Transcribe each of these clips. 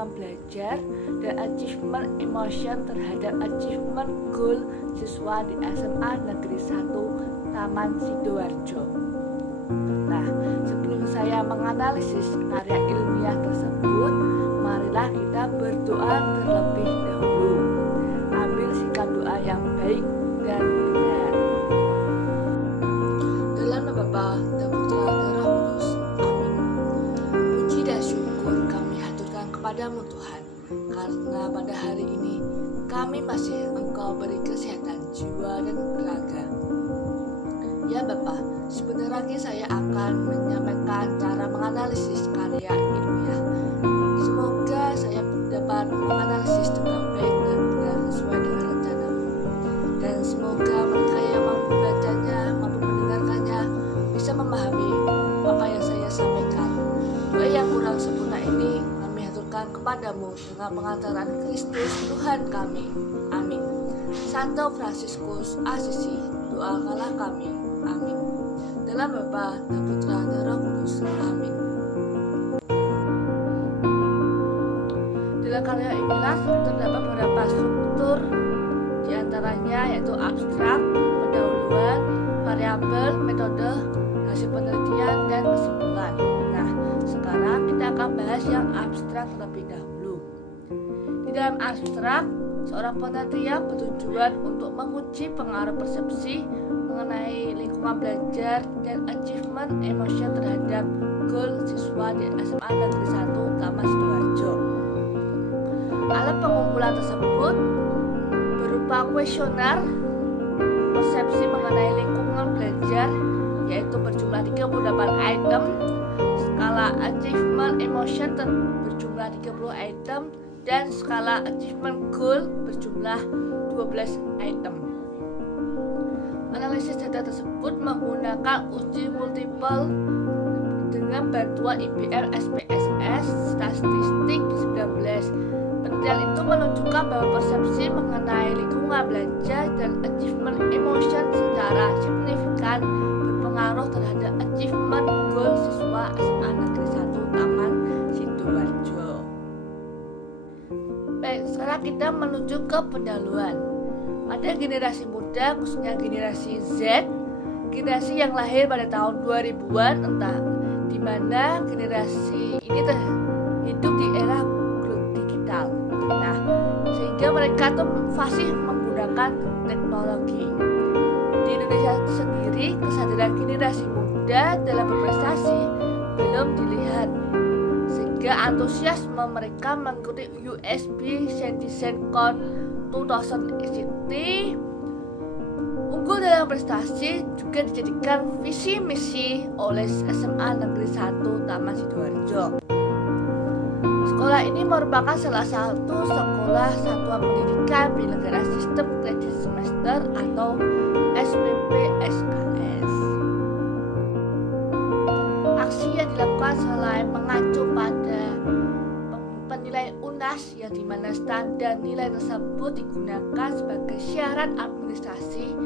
lingkungan belajar dan achievement emotion terhadap achievement goal siswa di SMA Negeri 1 Taman Sidoarjo. Nah, sebelum saya menganalisis karya ilmiah tersebut, marilah kita berdoa terlebih dahulu. Ambil sikap doa yang baik dan benar. Dalam nama Bapa dan Putra dan Roh Kudus. Amin. Puji dan syukur kami haturkan kepadamu Tuhan, karena pada hari ini kami masih Engkau beri kesehatan jiwa dan raga. Ya Bapa, sebentar lagi saya akan menyampaikan cara menganalisis karya ilmiah. Semoga saya dapat menganalisis dengan baik dan benar sesuai dengan rencana-Mu. Dan semoga mereka yang mampu membacanya, mampu mendengarkannya, bisa memahami apa yang saya sampaikan. Doa yang kurang sempurna ini kami haturkan kepadamu dengan pengantaran Kristus Tuhan kami. Amin. Santo Fransiskus Asisi, doakanlah kami. Amin. Dalam Bapa dan Putra dan Roh Kudus. Amin. Dalam karya inilah terdapat beberapa struktur, diantaranya yaitu abstrak, pendahuluan, variabel, metode, hasil penelitian, dan kesimpulan. Nah, sekarang kita akan bahas yang abstrak terlebih dahulu. Di dalam abstrak, seorang penelitian bertujuan untuk menguji pengaruh persepsi mengenai lingkungan belajar dan achievement emotion terhadap goal siswa di SMA Negeri 1 Taman Sidoarjo. Alat pengumpulan tersebut berupa kuesioner persepsi mengenai lingkungan belajar, yaitu berjumlah 38 item, skala achievement emotion berjumlah 30 item, dan skala achievement goal berjumlah 12 item. Analisis data tersebut menggunakan uji multiple dengan bantuan IBM SPSS Statistik 19. Penelitian itu menunjukkan bahwa persepsi mengenai lingkungan belajar dan achievement emotion secara signifikan berpengaruh terhadap achievement goal siswa SMA Negeri 1 Taman Sidoarjo. Baik, sekarang kita menuju ke pendahuluan. Pada generasi muda, khususnya generasi Z, generasi yang lahir pada tahun 2000-an, entah di mana generasi ini hidup di era digital. Nah, sehingga mereka tuh fasih menggunakan teknologi. Di Indonesia sendiri, kesadaran generasi muda dalam berprestasi belum dilihat, sehingga antusiasme mereka mengikuti USB CitizenCon 2060 unggul dalam prestasi juga dijadikan visi misi oleh SMA Negeri 1 Taman Sidoarjo. Sekolah ini merupakan salah satu sekolah satuan pendidikan penyelenggara sistem kredit semester atau SPP-SKS. Aksi yang dilakukan selain mengacu pada penilaian UNAS, yang dimana standar nilai tersebut digunakan sebagai syarat administrasi,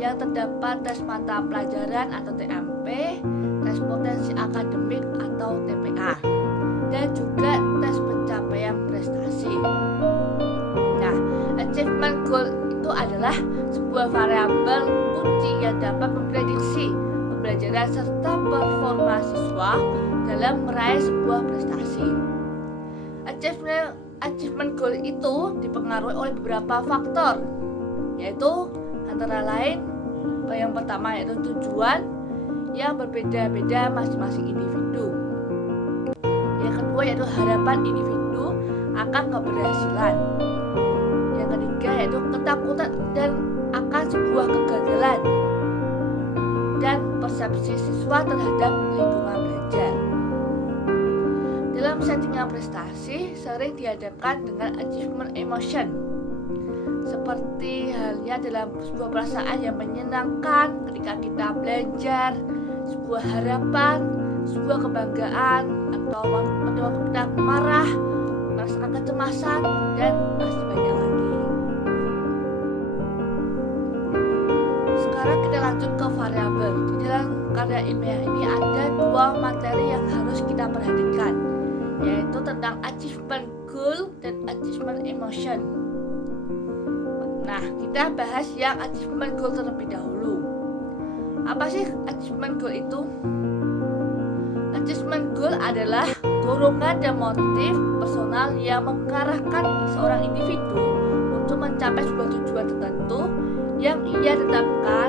yang terdapat tes mata pelajaran atau TMP, tes potensi akademik atau TPA, dan juga tes pencapaian prestasi. Nah, achievement goal itu adalah sebuah variabel kunci yang dapat memprediksi pembelajaran serta performa siswa dalam meraih sebuah prestasi. Achievement goal itu dipengaruhi oleh beberapa faktor, yaitu antara lain yang pertama yaitu tujuan yang berbeda-beda masing-masing individu. Yang kedua yaitu harapan individu akan keberhasilan. Yang ketiga yaitu ketakutan dan akan sebuah kegagalan, dan persepsi siswa terhadap lingkungan belajar. Dalam settingan prestasi sering dihadapkan dengan achievement emotion, seperti halnya dalam sebuah perasaan yang menyenangkan ketika kita belajar, sebuah harapan, sebuah kebanggaan, atau waktu kita marah, merasakan kecemasan, dan masih banyak lagi. Sekarang kita lanjut ke variabel. Di dalam karya ilmiah ini ada dua materi yang harus kita perhatikan, yaitu tentang achievement goal dan achievement emotion. Nah, kita bahas yang achievement goal terlebih dahulu. Apa sih achievement goal itu? Achievement goal adalah dorongan dan motif personal yang mengarahkan seorang individu untuk mencapai sebuah tujuan tertentu yang ia tetapkan,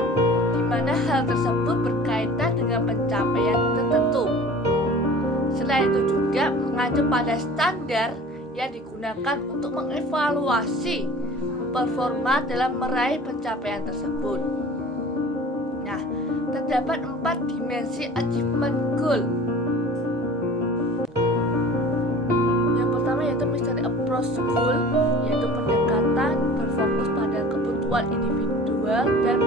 di mana hal tersebut berkaitan dengan pencapaian tertentu. Selain itu juga mengacu pada standar yang digunakan untuk mengevaluasi performa dalam meraih pencapaian tersebut. Nah, terdapat 4 dimensi achievement goal. Yang pertama yaitu mystery approach goal, yaitu pendekatan berfokus pada kebutuhan individual dan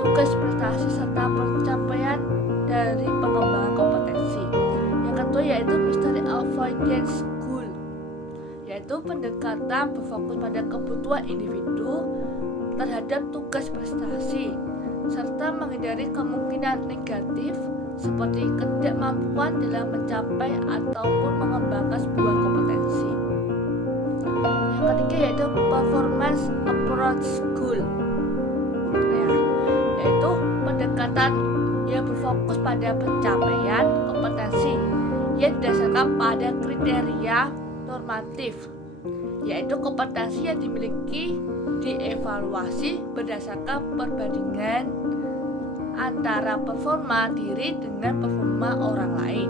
tugas prestasi serta pencapaian dari pengembangan kompetensi. Yang kedua yaitu mystery avoidance goal, yaitu pendekatan berfokus pada kebutuhan individu terhadap tugas prestasi serta menghindari kemungkinan negatif seperti ketidakmampuan dalam mencapai ataupun mengembangkan sebuah kompetensi. Yang ketiga yaitu performance approach goal, yaitu pendekatan yang berfokus pada pencapaian kompetensi yang didasarkan pada kriteria normatif, yaitu kompetensi yang dimiliki dievaluasi berdasarkan perbandingan antara performa diri dengan performa orang lain.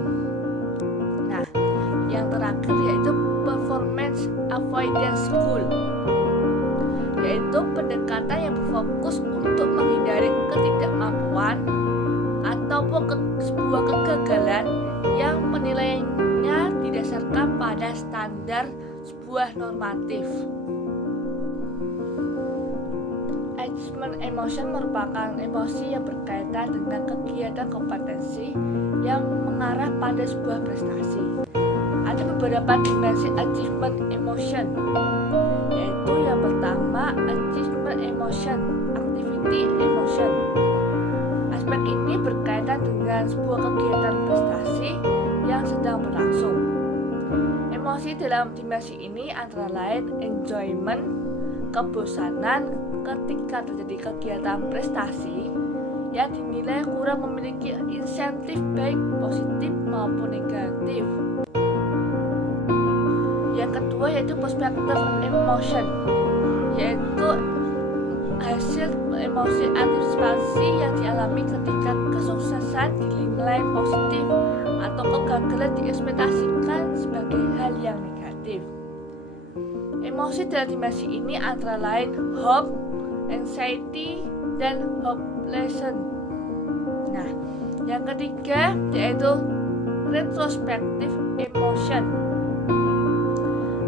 Nah, yang terakhir yaitu performance avoidance goal, yaitu pendekatan yang berfokus untuk menghindari ketidakmampuan ataupun sebuah kegagalan yang penilaiannya didasarkan pada standar sebuah normatif. Achievement emotion merupakan emosi yang berkaitan dengan kegiatan kompetensi yang mengarah pada sebuah prestasi. Ada beberapa dimensi achievement emotion, yaitu yang pertama achievement emotion, activity emotion. Aspek ini berkaitan dengan sebuah kegiatan prestasi yang sedang berlangsung. Emosi dalam dimensi ini antara lain enjoyment, kebosanan ketika terjadi kegiatan prestasi yang dinilai kurang memiliki insentif baik positif maupun negatif. Yang kedua yaitu perspective emotion, yaitu hasil emosi antisipasi yang dialami ketika kesuksesan dinilai positif atau kegagalan diekspektasikan sebagai hal yang negatif. Emosi dalam dimensi ini antara lain hope, anxiety, dan hopelessness. Nah, yang ketiga yaitu retrospective emotion.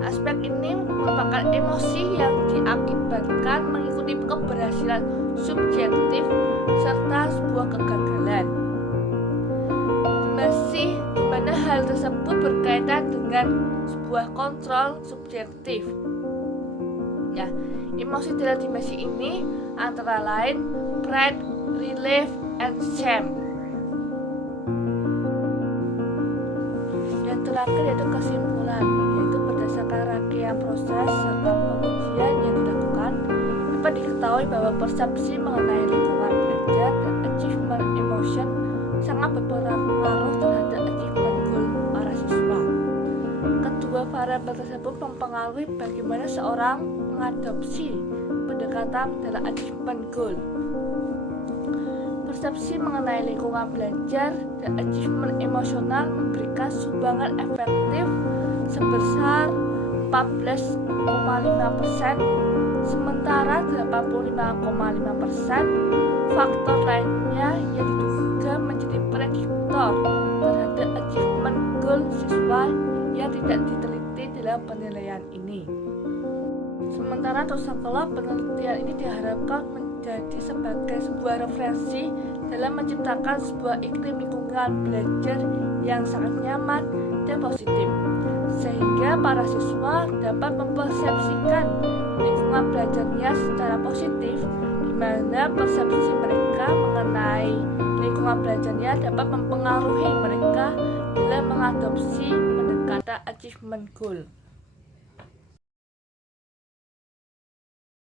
Aspek ini merupakan emosi yang diakibatkan mengikuti keberhasilan subjektif serta sebuah kegagalan. Dimensi di mana hal tersebut berkaitan dengan sebuah kontrol subjektif. Ya, emosi dalam dimensi ini antara lain pride, relief, and shame. Yang terakhir yaitu kesimpulan, yaitu berdasarkan rangkaian proses serta pengujian yang dilakukan, dapat diketahui bahwa persepsi mengenai lingkungan belajar dan achievement emotion sangat berpengaruh terhadap achievement goal para siswa. Kedua variabel tersebut mempengaruhi bagaimana seorang mengadopsi pendekatan dalam achievement goal. Persepsi mengenai lingkungan belajar dan achievement emosional memberikan sumbangan efektif sebesar 14,5%, sementara 85,5% faktor lainnya yang diduga menjadi prediktor terhadap achievement goal siswa yang tidak diteliti dalam penilaian ini. Sementara kalau penelitian ini diharapkan menjadi sebagai sebuah referensi dalam menciptakan sebuah iklim lingkungan belajar yang sangat nyaman dan positif, sehingga para siswa dapat mempersepsikan lingkungan belajarnya secara positif, di mana persepsi mereka mengenai lingkungan belajarnya dapat mempengaruhi mereka dalam mengadopsi pendekatan pada achievement goal.